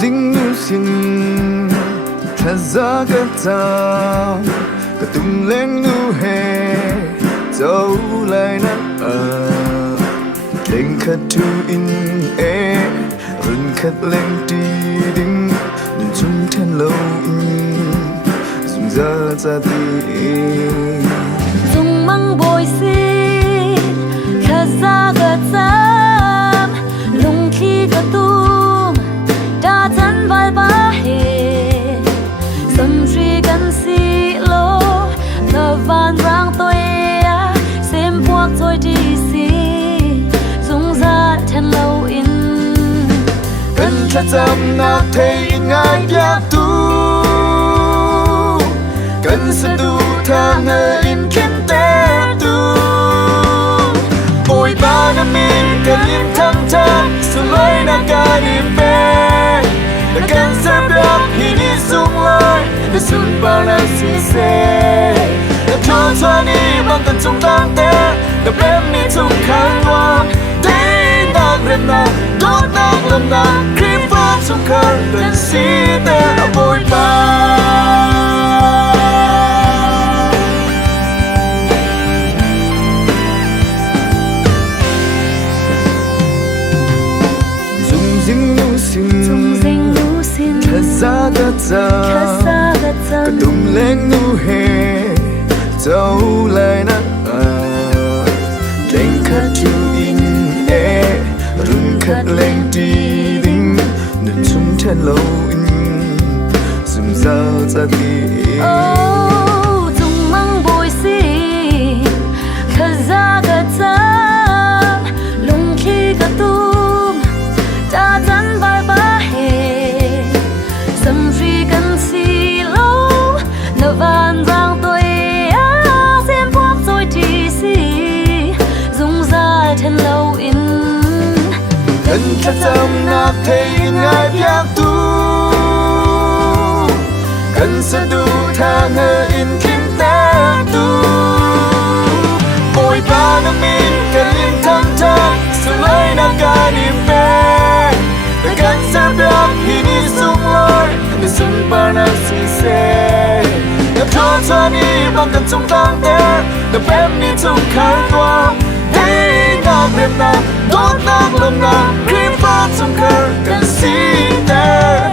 dinh nu xin thật ra cái ta cả tung lên nu hè dấu lại nắng lên khát thu in rừng khát lên đi đinh nhìn chung thiên lâu dùng ra đi dùng măng bồi xin khát ra gật giam lùng khi gật tung đã thân vai ba hè sầm suy gần xì lô tờ van rang tôi xem buộc tôi đi xì dùng ra thiên lâu in cần cho tâm na thấy ngài gia tu cần sẽ tu thang ở in kiếm té tu ôi ba năm mình cần im thăng thăng sự lối na cả đi về đã cần sẽ biết khi đi xuống lối để xuân ba na xì xè đã cho cho đi bằng tận trong tăng té đã bém mi trong khăn loang để nàng rem nàng đốt nàng lâm nàng khi phát trong khăn gần xí té ôi ba Khasa cả tung lên nu hè dấu lại nắng lên khát chu in rừng khát lên đi đinh nên chúng thiên lâu in dùng ra đi dùng măng bồi xin khasa cả lùng khi cả tung đã thân vai ba hè sầm suy gần xì lâu nở van rang tôi xem buộc tôi đi xì dùng ra thiên lâu in cần chắc tâm na thấy ngài biết tu cần sẽ tu thang ở in kim té tu ôi ba năm mình cần im thăng thăng sự lấy na cả niềm về để cần sẽ biết khi đi xuống lối để xuân ba na xì xè để cho đi bằng tận trong tăng té để bém đi trong khăn loang để nàng rem nàng đốt nàng lâm nàng khi phát trong khăn gần xí té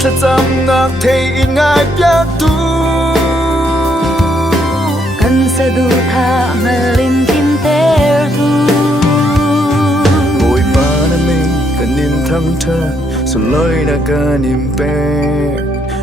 cho tâm nàng thấy ngài biết tu cần sẽ đủ tha mà linh kim té tu ôi ba năm mình cần niềm thăng thang sự lối na cả niềm bé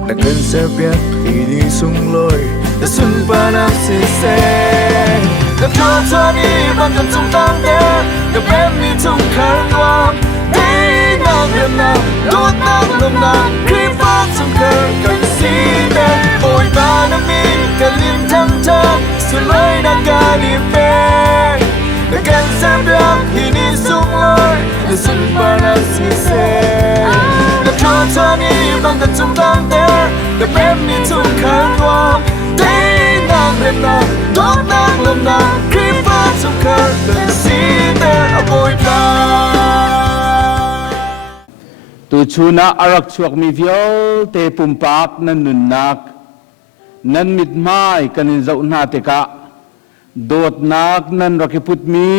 đã cần sẽ biết khi đi xuống lối đã xuân ba năm xì xè đã cho đi bằng tận trong tăng té đã bém đi trong khăn loang để nàng rem nàng đốt nàng lâm nàng khi phát trong khăn gần xí té ôi ba năm mình cần niềm thăng thang sự lối na cả niềm bé đã cần sẽ biết khi đi xuống lối để xuân ba năm xì xè đã cho đi bằng tận trong tăng té đã bém đi trong khăn loang để nàng rem nàng đốt nàng lâm nàng khi phát trong khăn gần xí té ôi ba tu chuna arak chuak mi viol te pumpak nan nun nak nan mit mai kanin zau na te ka dot nak nan rakiput mi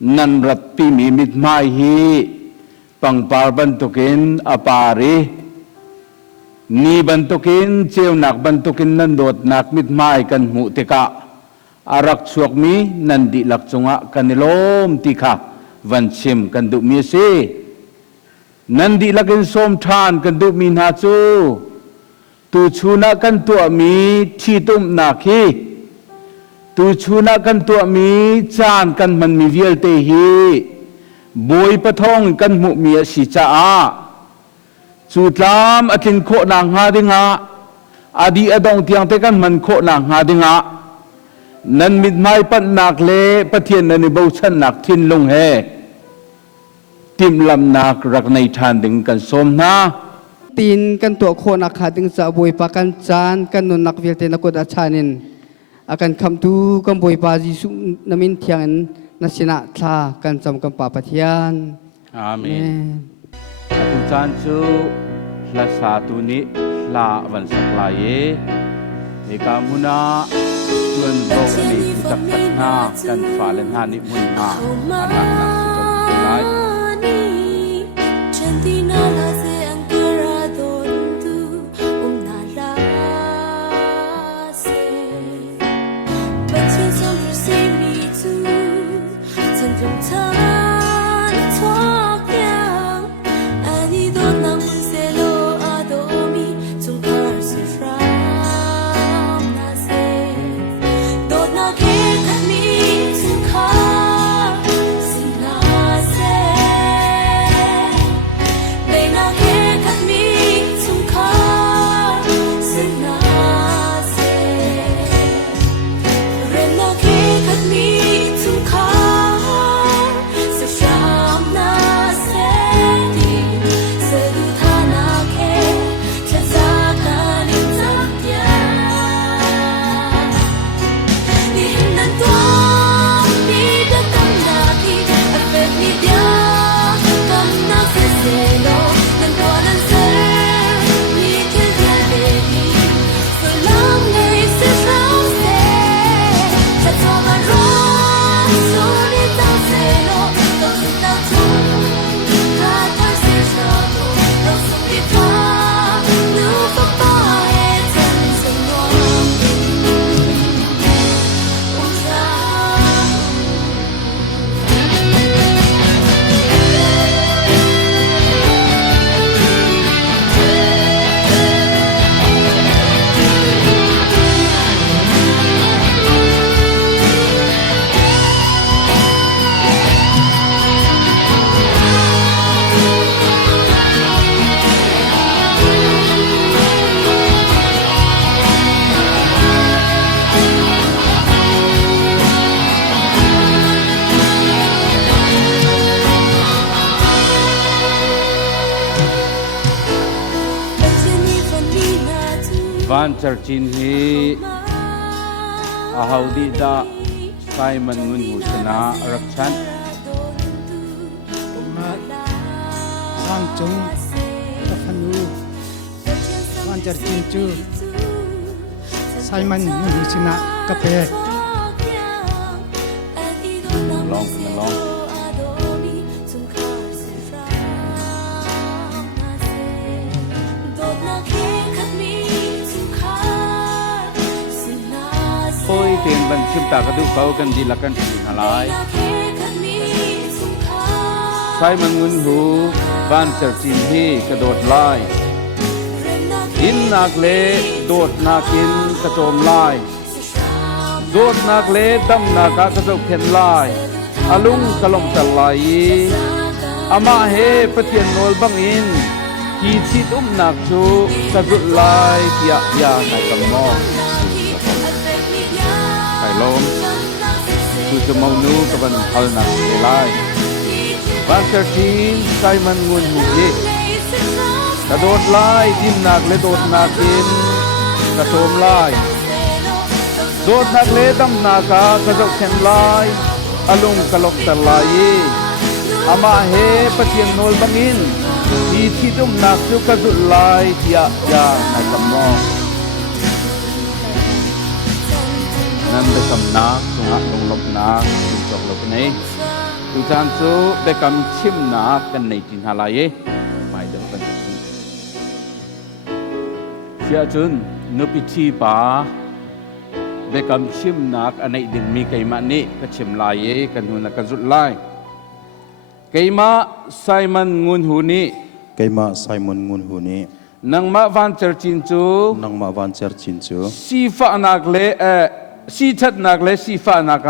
nan rat pi mi mit mai hi pangpar bantukin apari ni bantukin cheu nak bantukin nan dot nak mit mai kan mu te ka arak chuak mi nan di lak chunga kanilom ti kha van chim kan du mi se nan di lakin som than kan du mi na chu tu chuna kan tu mi thi tum na khi tu chuna kan tu mi chan kan man mi vial te hi boi pathong kan mu mi si cha a chu tlam atin kho na nga dinga adi adong tiang te kan man kho na nga dinga นั้นมิดไม้ปันนักเลปะเทียนนันบูชันนักทินลงเฮติมลำนักรักในทานดึงกันสมนาตีนกันตัวโคนอาคาดึงสะบวยปากันจานกันนุนนักเวลเตนักดอาชานินอากันคำทูกันบวยปาจิสุนามินเทียงนัชนะทากันจำกันป่าปะเทียน อาเมนอาตุจานจูลาสาตุนิลาวันสักลายเอกามุนาชวนโลกนี้ตักตักนากันฝ่าเลนหานิมุนมาอานักนักสุดท้ายวันจัดจินฮีอาฮาวดีดาไซมันงุนหูชนะรักฉัน sang chung ta khanu wan jar chin chu Simon mu china ka pe ลองลองโอ้ยเตียนบันชิมตากระดูกเขากันดีละกันสิหาลายใช้มันงุนหูบ้านเจ้าจีนที่กระโดดไล่กินนักเลโดดนากินกระโจมไล่โดดนักเลดำนากากระโจมเข็นไล่อาลุงกะลงตะไลอามาเฮปะเทียนโนลบังอินกีชิดนักชูกระดุดไล่เกียยาในกำมองไข่ลมคือจะมองนูกับบันทัลนักไล่บ้านเจ้าจีนใช้มันงุนหูยีกระโดดไล่ดิ้นหนักและโดดนากินกระโจมไล่โดดนักเลดำนากากระโดดแข่งไล่อาลุงกะลกตะไลอามาเฮปะเทียนโนลบังอินทีที่ดุมนักจุกระดุดไล่เทียยาในกำมองนั่นเป็นคำนักสุงะลงลบนักสุจบลบนี้ทุกท่านสู้ได้กำชิมนักกันในจินหาลายไม่เดินกันเชื่อจุนนุปิธีป่าได้กำชิมนักอันในดินมีไก่มานี่ก็ชิมลายกันหูนักกันสุดลายไก่มาไซมันงุนหูนี้ Kaima Simon ngun huni นังมาวันเจอจินจู nang ma van cher chin chu สีฟ้านักเลสีชัดนักเลสีฟ้านัก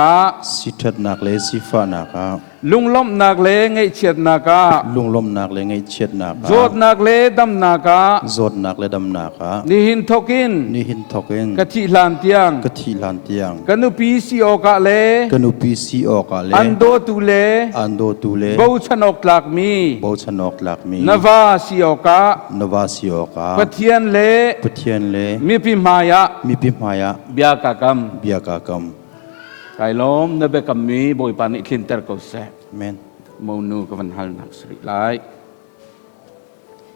si that nak le si fa na ka ลุงล้มนักเลงไงเฉียดนากา ลุงลมนักเลยไงเช็ดนัก โจดนักเลดำนากา โจดนักเลยดำนักะ นิหินทกิน นี่หินทอกเอง กะทิลานเตียง กะทีลานเตียง กนุปีซีโอกะเล กนุปีซีออกาเล อันโดตุเล อันโดตูเล บูชนกหลักมี โบชนอกหลักมี นวาซีโอกะ นวาซีออกา ปะเทียนเล ปะเทียนเล มีพิมายะ มีปิมายะ เบียกะกัม เบียกากรรม ไก่ล้มนเบกัมมีบอยปานิคลินเตอร์ก็เซ เมน มนูกับวันฮัลนักสริไล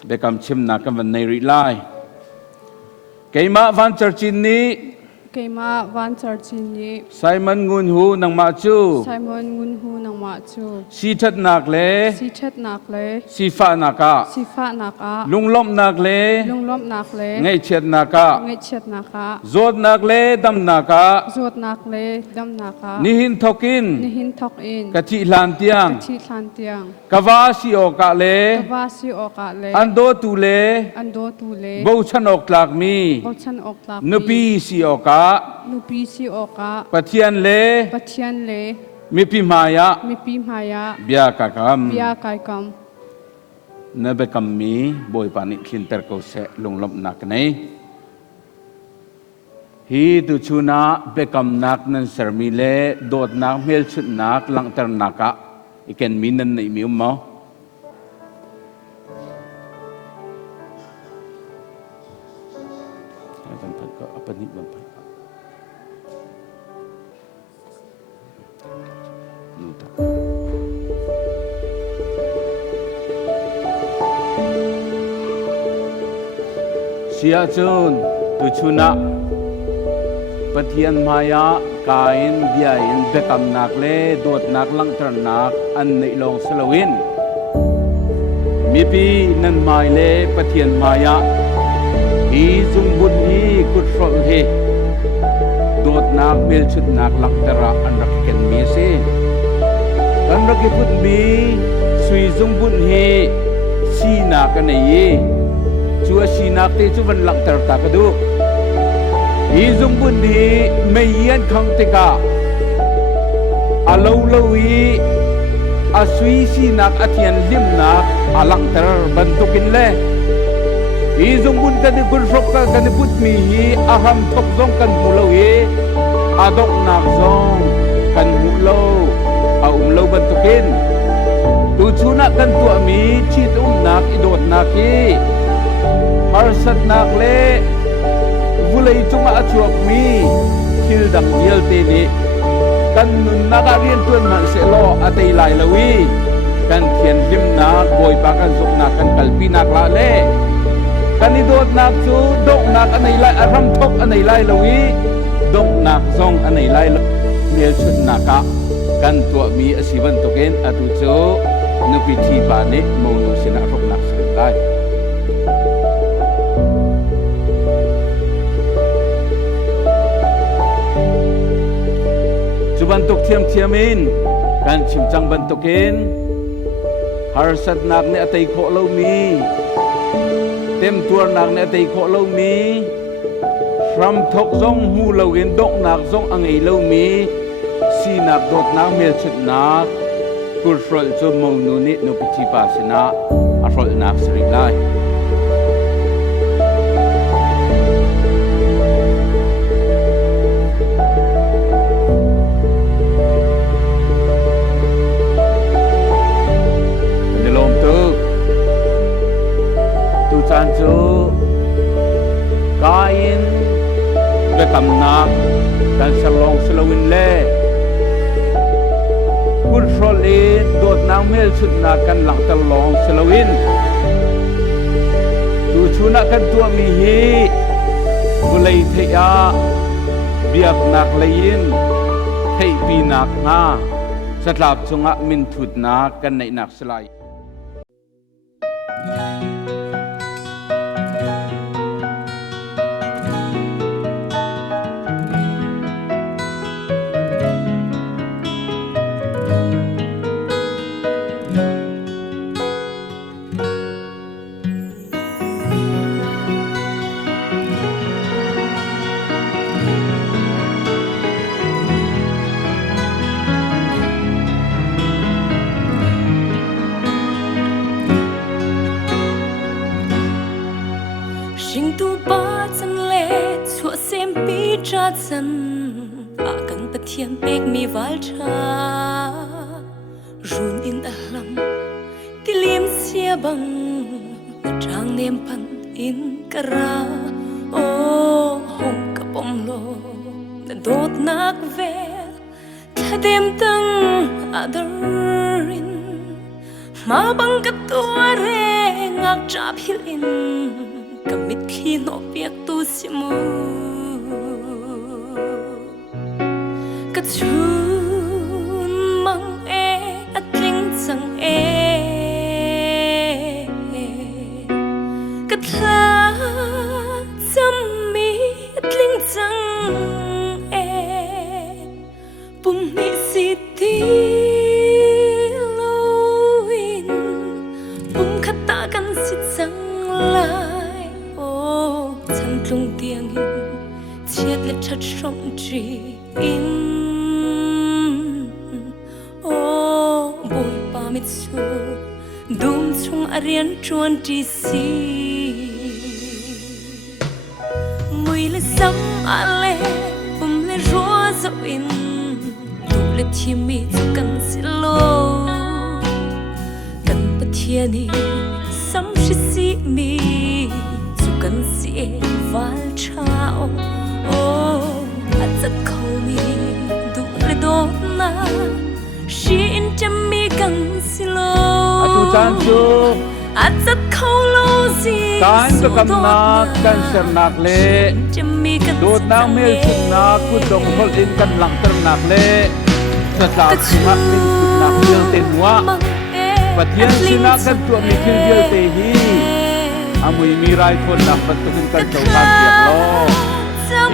เบกัมชิมนักกับวันในริไลเกยมาวันจร์จินนี้ Kema van Sarchini ไซมันงุนหูนังมาจู Simon Ngunhu nang machu สีทัดนักเล si chat nak le สีฟ้านักะ si fa nak a ลุงล้มนักเล lung lom nak le ไงเฉียดนักะ ngai chat nak a โจดนักเลดำนักะ zot nak le dam nak a นิหินทกิน ni hin thok in กะทิลานเตียง chi thlan tiang กะวาซีโอกะเล kawa si oka le อันโดตูเล ando tu le บูชนกหลักมี bau chan ok lak นปีซีโอกะ nu pi si oka ปะเทียนเล pathian le มีพิมายะ mi pi maya เบียกะกัม bia kai kam นเบกัมมีบอยปานิคลินเตอร์ก็เสลุงล้มนักนี้ฮีตุชูนาเบกัมนักนันเสร์มีเลโดดนักเมลชุดนักลังเตอร์นักะอีกแค่มีนันในมิวมอบันพันก็อปนิบันพันนูตาเสียจนตุชุนะปะเทียนมายากายินเบียยินเบกำนักเลโดดนักลังตรนักอันในลงสลวินมีปีนันหมายเลปะเทียนมายาฮีจุงบุญฮีกุศลฮีโดดนักเบลชุดนักลังตระอันรักเกนมีสิอันรักพุทธมีสุยจุงบุญฮีสีนักกันยีชัวสีนักที่จุวันลังตระตากระดูฮีจุงบุญฮีไม่ยันขังติกาอาลาวลาวีอาสุยสีนักอาเทียนลิมนักอาลังตระบรรทุกินเล่ฮีจุงบุญกันดิกุศลกันดิพุทธมีฮีอาหัมทกซงกันมุลาวีอาดอกนักซงกันมุลาอาลาวบรรทุกินตูชูนักกันตัวมีชีตนักอิโดดนักฮีฮาร์สัตนักเล่วุเลยจุงอาชวกมีคิลดักเยลเตนีกันนุนนักเรียนตัวมันเสลออาตัยไลลวีกันเทียนลิมนักบอยปากันสุกนักกันกัลปีนักละเล่กันอิโดดนักจูดกนักอันไหนไลอารัมทกอันไหนไลลวีดกนักซองอันไหนไลเมียชุดนักะกันตัวมีอาชีวันตุเกนอตุโจนุปิธีบานิโมโนสินะรบนักสิไลจุบันตุกเทียมเทียมินการชิมจังบันตุกินฮาร์สัตนักเนอตัยโคโลมีเต็มตัวนักเนอตัยโคโลมีรำทกซงหูเลวินดกนักซงอังเอโลมีสีนักโดดนักเมลชุดนักกุศลจุมนูนินุปิจิปาสนะอรลนักสริไลจานจูกายินเบกำนักกันสลองสลวินเล่กุศลโดดน้ำเมลสุดนักกันหลังตลองสลวินดูชุนักกันตัวมีฮีบุเลยเทียเบียกนักเลยยินเทปีนักงาสลับจงะมินถุดนักกันในนักสลาย cha chân à cần bật thiên bếc mi val cha run in a lam ti liêm xia bằng trang niệm pan in kara ô hong ka bom lo na dot nak ve tha dem tang adarin ma bang ka tua re ngak cha phil in kamit khi no piak tu simu ka chun mang e atling sang e ka thla cham mi atling sang e pum mi si ti loin pum khata kan sit sang lai o chan tlung tiang in chiat le chat som tri in o boy pa mit su dum chung arian chuan ti si mui le sam ale pum le ro zo in tu le thi mi chu kan si lo kan pa thia ni sam shi si mi chu kan si e val chao o at zat khâu mi du le do na shi in cham mi kan si lo atu chan chu at zat khâu lo si kan to kam na kan ser nak le cham mi kan dot na mel chun na ku dong hol in kan lang ter nak le sa sa sima min chun nak mel ten wa pathian sina kan tu mi khil gel te hi amui mi rai thon nak pat tu kan chau kan tiak lo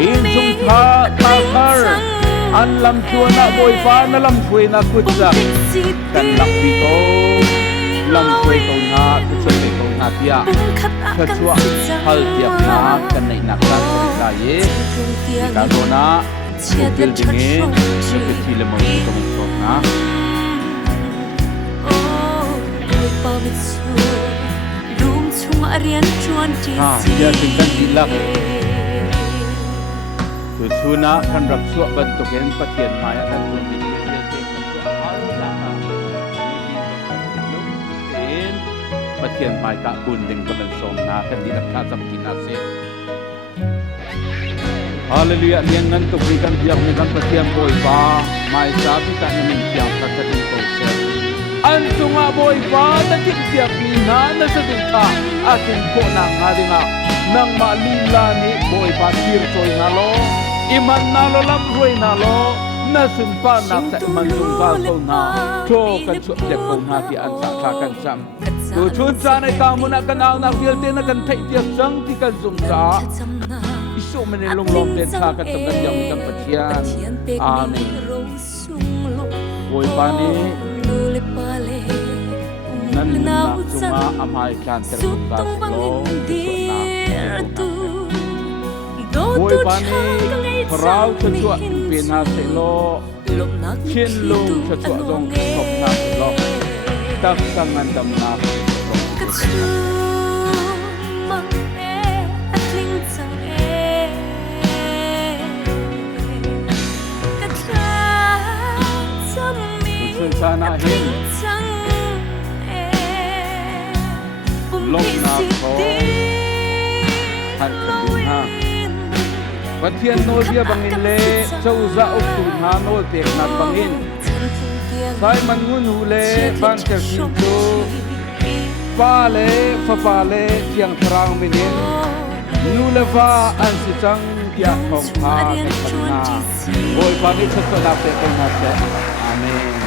in chung tha ta khar an lam chua na boy pa na lam thui na kut sa kan lak pi ko lam thui ko na tu chon te ko na tia kha chua hal tiak na kan nei nak kan la ye ka do na bil dinge se pe thi le mo ko min ko na dia tinggal dilak tu chuna kan rak chuak ban to ken pathian maya kan tu mi kel te kan tu hal la ka ten pathian mai ka bun ding ko men som na kan dilak ka sam kin ase hallelujah lian ngan to pri kan biak me kan pathian boy pa mai sa bi ka namin piang ka ka din ko se an tunga boy pa na tik tiak ni na na sa din ka akin ko na nga dinga nang malila ni boy pa tir toy na lo iman na lo lam roi na lo na sun pa na sa man tung ka ko na to kan chu je ko na ti an sa ka kan sam tu chun sa nei ta mu na kan aw na fiel te na kan thai ti sang ti kan zum sa isu men long long ten sa ka tam kan yang kan pathian amen boy pa ni nan na chunga amai kan ter ka lo ti na boy pa ni prau chua pe na se lo chin lung chua dong thop na lo tak sangan dam na sana hin lom na ko han kan ha pathian no dia bangin le chau za ok tu na no tek na bangin sai man ngun hu le ban ter sin tu pa le tiang thrang minin nu le va an si chang tia khong pha kan na boy pa ni chot na pe kan na se amen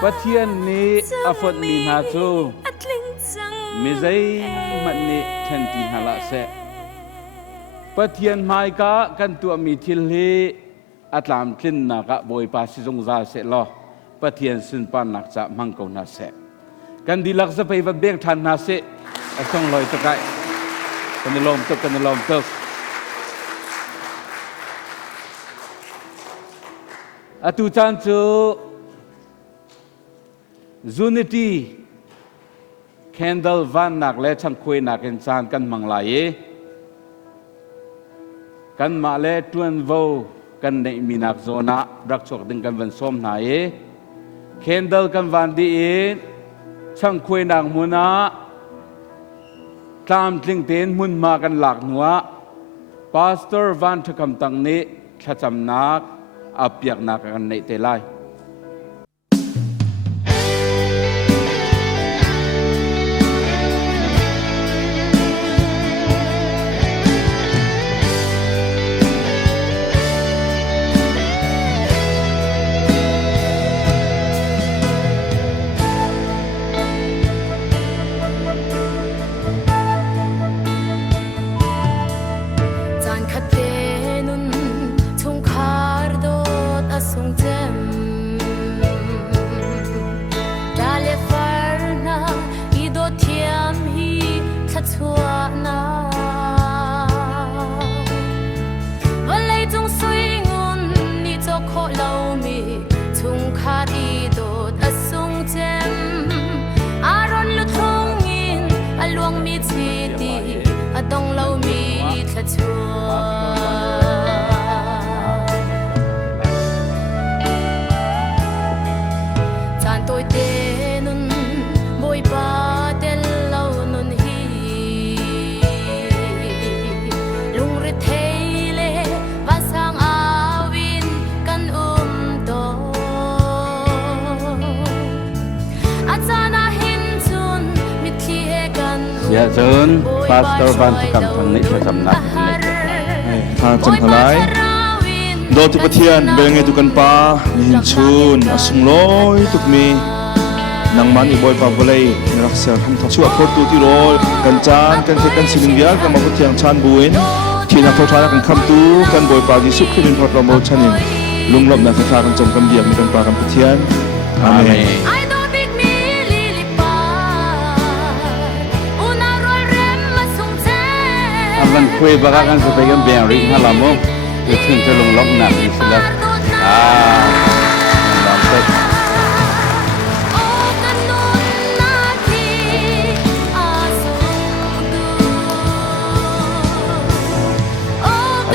pathian ni afot mi na chu mi zai man ni then ti hala se pathian mai ka kan tu mi thil hi atlam thin na ka boy pa si jong za se lo pathian sin pan nak cha mang ko na se kan dilak sa pai va beng than na se asong loi to kai kan lom to atu chan chu unity candle van nak le chang khoi nak en chan kan manglai kan ma le tuan vo kan nei minak zona brak chok ding kan van som na candle kan van di in chang khoi nak muna tam tling ten mun ma kan lak nuwa pastor van thakam tang ni thacham nak apyak nak kan nei te lai ya zon pastor van thakam tang ni thacham nakทางจังพลายโดทุกเทียนเบงเงตุกันปาหินชุนอสุงลอยตุกมีนังมันอีบอยปาบเลยรักษาทำทักชั่วโคตรตุติโรกันจานกันเทกันสิลิงเบียกันมาพุทธิยังชานบุญที่นักทศากันคำตูกันบอยปายิสุขึ้นเป็นพระประโมชันินลุงลบนักทศากันจมกันเบียมีกันปากันพุทธิยันอาเมนมันคุยบักกันสุดท้ายกันเบียงริงฮาลามุจะถึงจะลงล็อกหนักอีกแล้วลองเซ็ต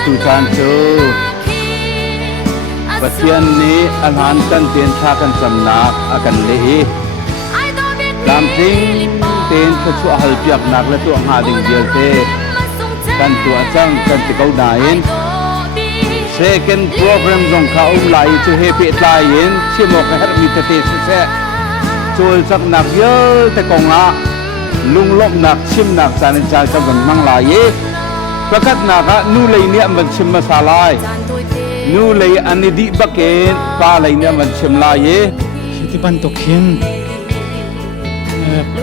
ทุกท่านจูปัจจุบันนี้อาหารกันเตียนชากันสำนักอากันเลี้ยตามทิ้งเตียนขชัวหัลเปียกหนักและตัวหาดิ่งเดียวเตกันตัวจังกันจะเขาได้ยิน second program จงเขาไหลจะเฮปิตายยินชิมอกให้มีเตะเสะช่วยสักหนักเยอะแต่กงละลุงลบหนักชิมหนักจานจานกันมังไหลประกาศหนักนู่เลยเนี่ยมันชิมมาสาลายนู่เลยอันนี้ดีบักเกนปลาเลยเนี่ยมันชิมลายที่ปันตกเขียน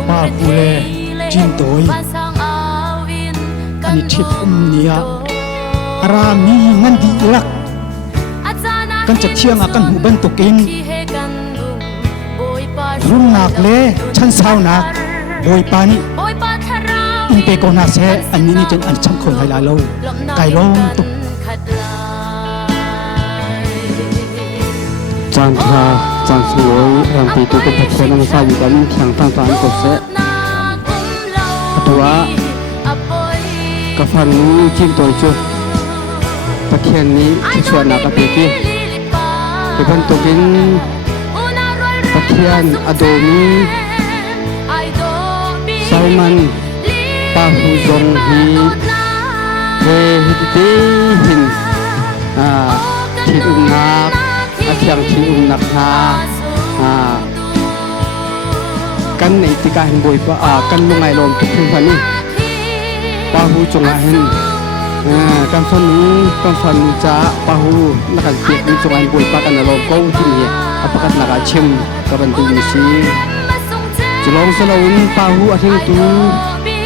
ป้ากูเลยจินโตยอันนี้ทิพย์เนี่ยรามีเงินดีลักกันจะเที่ยงกันหูบันตกกินรุ่งหนักเลยชั้นเศร้าหนักโดยปานี่อินเปโกนาเซอันนี้นี่จนอันช่างคนหลายๆโลไก่ล้มตุกจานทาจานสวยรำปีตุกพัฒนาสายอยู่กันแข่งตั้งตานกดเสตัวกฟันนู้จิ้มตัวจุดตะเคียนนี้ที่ชวนนักเตะที่เป็นตัวกินตะเคียนอโดมีไซมันปาหูจงฮีเฮฮิตตีหินที่อุ้มนักอาเทียงที่อุ้มนักฮากันในติกาเห็นบ่อยปะกันลงไงลมทุกทุกวันนี้ปาหูจงเห็นการฟันนี้การฟันจะปาหูนักเตะมีจงเห็นบ่อยปะกันลมก็ที่นี่apakahกันนักชิมกับบันทึกมิซีจะลองสลาวปาหูอาทิตย์ตู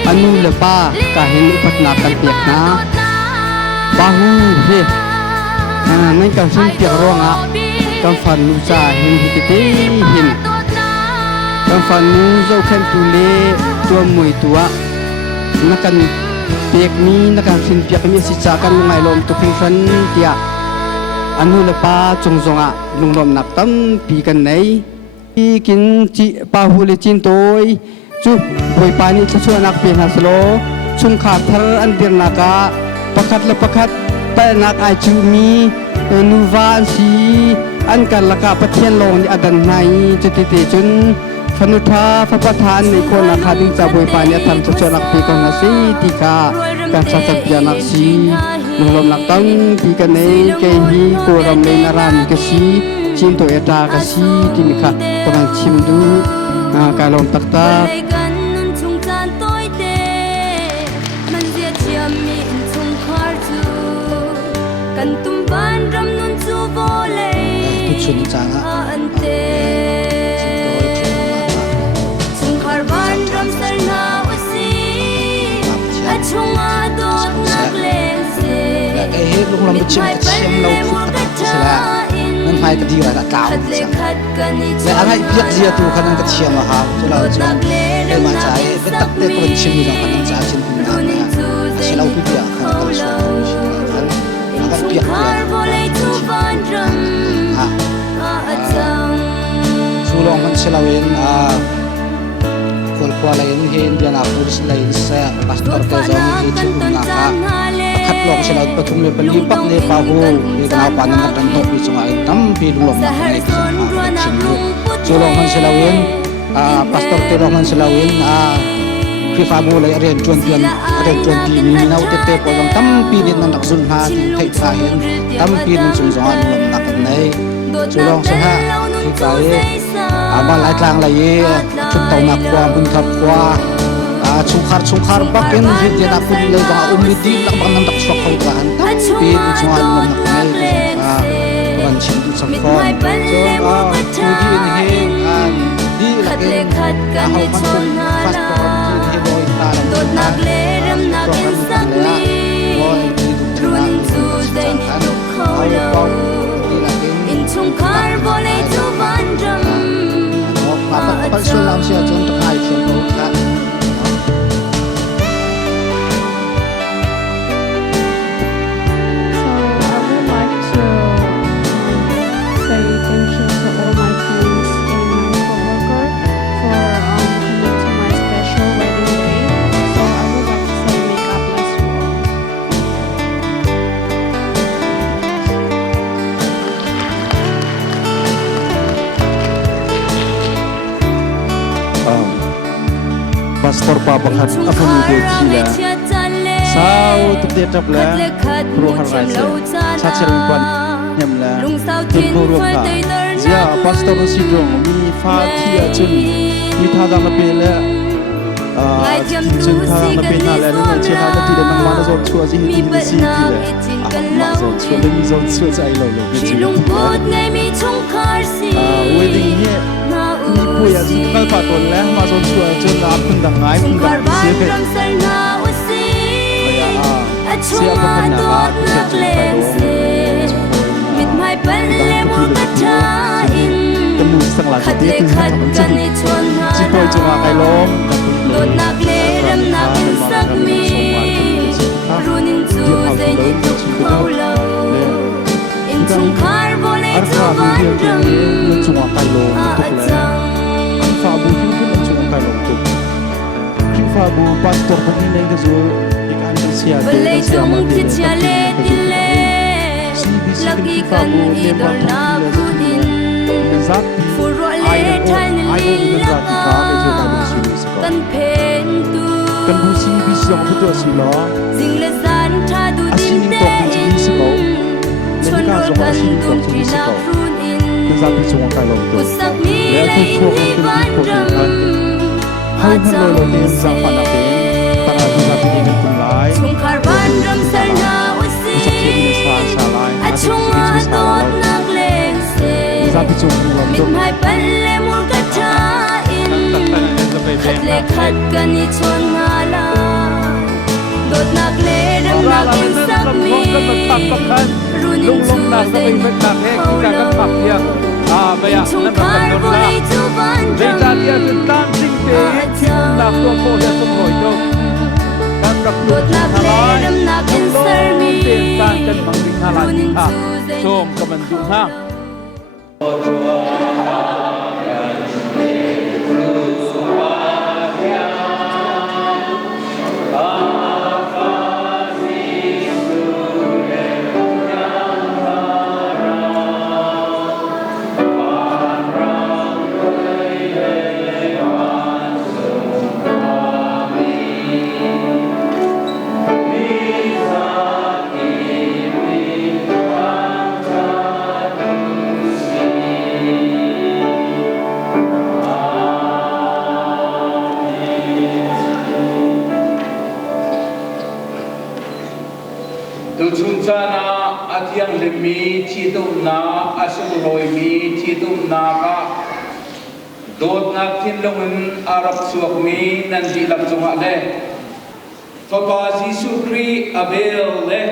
อนุเลปากาเห็นอุปนักกันเปียกนะปาหูเฮ้นั่นการฟันเปียกร้องการฟันรู้จักเห็นฮิตตีเห็นการฟันนู้เจ้าแค่ตัวเล่ตัวมวยตัวนักการเปียกนี้นักการฟันเปียกมีสิจากันลงไงลมตุพิงฟันเตียอนุเลปาจงจงลุงลมนักตั้มปีกันไหน อีกินจิปาหูเลจินโตยจุบวยปานิชชวนักเป็นฮัสโลชุมขาดทาร์อันเดียนนักะประคัดและประคัดไปนักไอจูมีนูวานสีอันกันละกะประเทศลงในอดันไนจุติเตจุนฟนุธาพระประธานในคนอาคาดิงจะบวยปานิทำชชวนักปีกันนาสีติกาการสัตยานักสีนุลมนักตั้งปีกันในเกฮีโกรำในนารันกสีจินโตเอตากสีติมิคะกำลังชิมดูการลงตักตา กันตุ้มบ้านรำนุนจูโบเลยชุนจางอันเตชุนคาร์บานรำเซอร์นาอุซีอาชุงอาโดดนักเลงเซมิดไม้เป็นเลมุกระจายนั่นไม่กระดิ่งอะไรตามและอะไรเพียงเดียวตัวขนาดกระเทียมอะครับที่เราจะได้มาใจเป็นตักเตะคนชิมอยู่ตรงขนาดใจชิมคุณน้ำนะแต่เราพิจารณาขนาดกระชอนกันเปียกสู้ลองมันเชลวินคนควาเลนเห็นเดียนาฟูสเลนเซปัสตอร์เตจอมที่จุดนักขัดลองเชลปฐุมเลปลีปักเนปาหูมีกนาปานันตันโตปีจงไอตั้มปีลงในชิมสู้ลองมันเชลวินปัสตอร์เตลองมันเชลวินคือฟาบูเลยเรียนจวนทีมีนาอุตเตปองตั้มปีนินนักสุนหาที่ไทยฟาเห็นตั้มปีนินสุนทรลมนักในสุลองสหะที่ไกมาหลายครั้งหลายชุดเต่านักกว่าบุญทับกว่าชุงคาร์บักเอ็นที่เจนักคุณเลยต้องอุ้มดีนักบังนักสวกเขากันตั้มปีนินสุนทรลมนักในวันชิมตุสังคมผู้ที่เห็นดีละเองเขามันเป็นฟาสต์โดดนักเล่รำนักอินสักมีรุนจูใจนิทุกเขาเราอินชุงคาร์บอเลยจูบันรำปัจจุบันเสียจนตายเสียโลกะ Pastor Papakat apa muda sila sao tu dia tapla pro harai sa cerempan nyamla tu guru ka ya pastor sidong mi fa thia chun mi tha da na pela chun tha na pena la na che ha da ti da nang ma na zo chua ji hi ti si ti la zo chua le mi zo chua chai lo lo ke chi wedding hereมีผู้อยากจะเข้าป่าตนแล้วมาจนช่วยจนน้ำพึ่งดังไงพึ่งดังเสียเพชรเสียพระพนาบาเสียจุดไปลงมิดไม่เป็นเลมุกระจายกันดูสังหลังที่คือทำจริงจิตปล่อยจงอาไกลล้มโดดนักเล่รำนักอินสักมีรุนินจูใจนิทุกเขาเราอินชุงคาร์บอเลจูบันรำจงอาไกลล้มทุกแล้วฟาบูที่ขึ้นมาชมกันลงตุกคิวฟาบูปัสตอร์พวกนี้ในกระทรวงอีกอันเป็นเสียเดินเสียมันติดเสียเล่ติเล่ซีบีซีคิวฟาบูเนบัตทุกที่เลยซักฟูโรเล่ทันลีละกันเพนตูกันบูซีบีซีของตัวสิล้อสิ่งเลสันทาดูดินเตอินชนรกันตุนที่นักรุนอินกันซักพิจงกันลงตุกและทุกพวกนี้เป็นพวกที่ทันให้มันเลยเราเดินสังฝันอาเป็นตลาดที่เราเป็นกันกลุ่มหลายชุมคาร์บันรำเซอร์นาอุซีอาชุงอาโดดนักเลงเซมิดไม่เป็นเลมุกระจายขัดเลขัดกันนิชนงาลาโดดนักเลรำนักอินสักมีรุนินจูใจนิทุกเขาเราBaya na magkakon na Data dia tentang sing te Nak tuang po dia semua itu Dan rakyat halai Tentang tentang dan mangling halai Som kemandung ha tu chun cha na athiang le mi chi tu na asung roi mi chi tu na ka dot na thin longun arab suak mi nan di lam chunga le Papa Jesu Christ abel le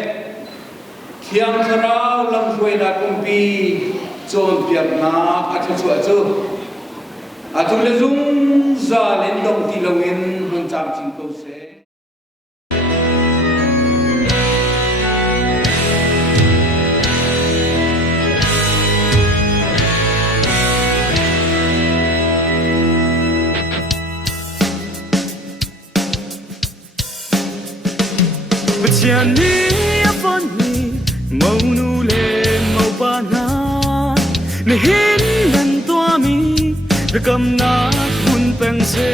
thiang tharau lam huai na kumpi chon piak na athu chu chu athu le zum za len dong ti longin hun cham ching ko se Chian ni apon ni mau nu le mau pa na ne hin nan tua mi re kam na kun peng se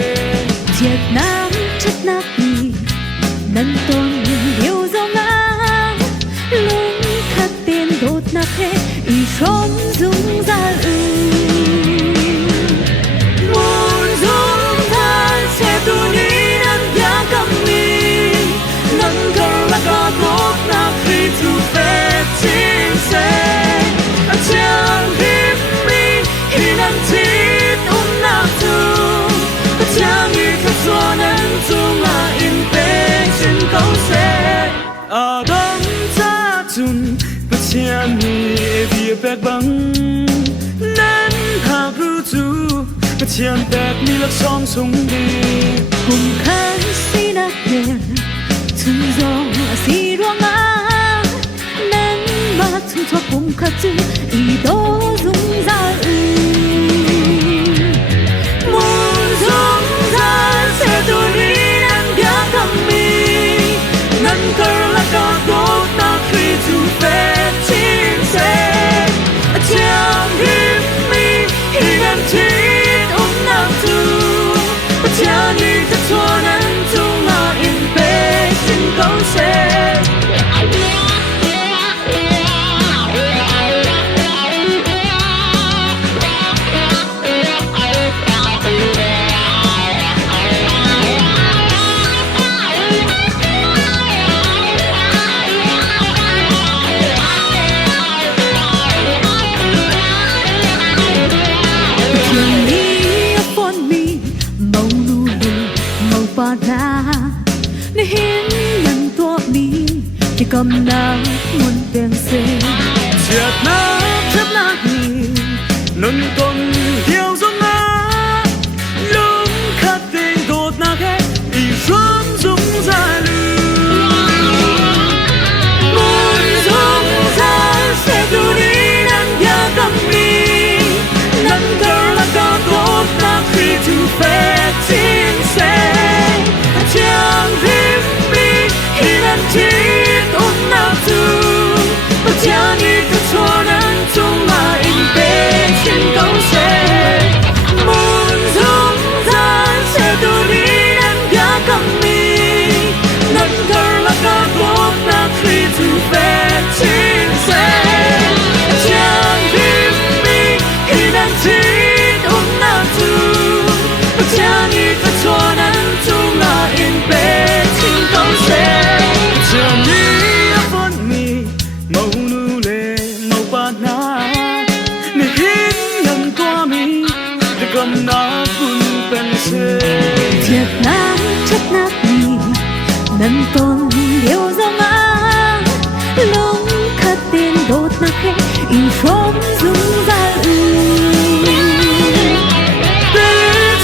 Việt Nam chất nát đi nâng tôn điều dòng ngang lung khắc tên đột nát hết y sống dung ra muốn dung than sẽ tu ni nan ya kam mi nan kar la ka đột na khi tu pe chin se a chang him mi hi nan chit na tu a chang mi ka so nan tu ma in pe chin kau se a dam cha chun pa chian mi vi pe bang nan ha ru tu pa chian pe mi la song sung đi cùng khăn si nát đèn chung dòng si ruộng ngang nên mà chung cho cùng khắc chữ y đô dung ra muốn dung ra sẽ tu đi nan ya kam mi nan kar la ka đột na khi tu pe chin se a chang him mi hi nan chin na tu a chang ni ta cho nan tu ma in pe chin kau se Thiên lý phôn mi màu nu lù màu pa ra ne hin nan tua mi thì cầm na muôn tiếng se Việt Nam chất na hi nâng con hiếu dung na lúc khát tình đột na ghé y xuống dung ra muốn dung ra sẽ tu đi nan ya kam mi nan kar la ka đột na khi tu pe chin se chang him mi hi nan chin na tu pa chang ni ka cho nan tu ma in pe chin kau se muốn dung ra sẽ tu đi nan ya kam mi nan kar la ka đột na khi tu pe chin se chang him mi hi nan chin na tu pa chang ni ka cho nan tu ma in pe chin kau se chang ni apon mi mau nu le mau pa na ne hin nan tua mi de kam na kun pen se Việt Nam chất nát đi nâng tôn điều dòng ngang lung khắc tên đột nát hết y sống dung ra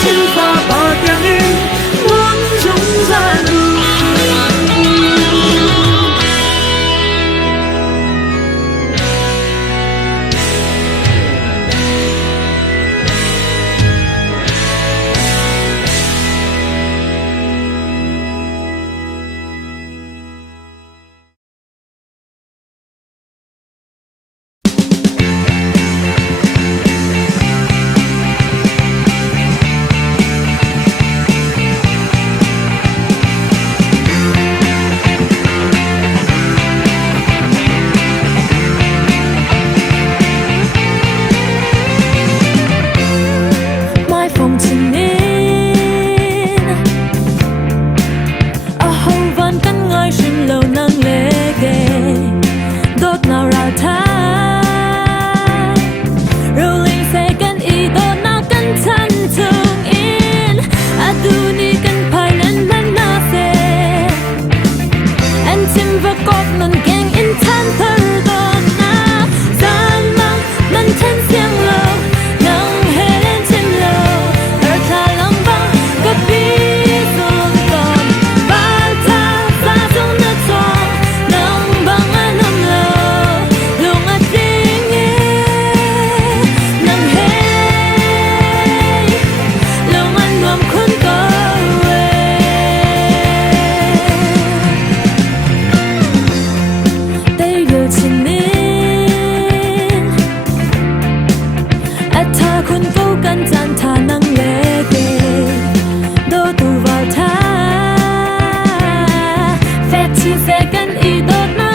Chinh pha ba tiếng in muốn dung ra dot na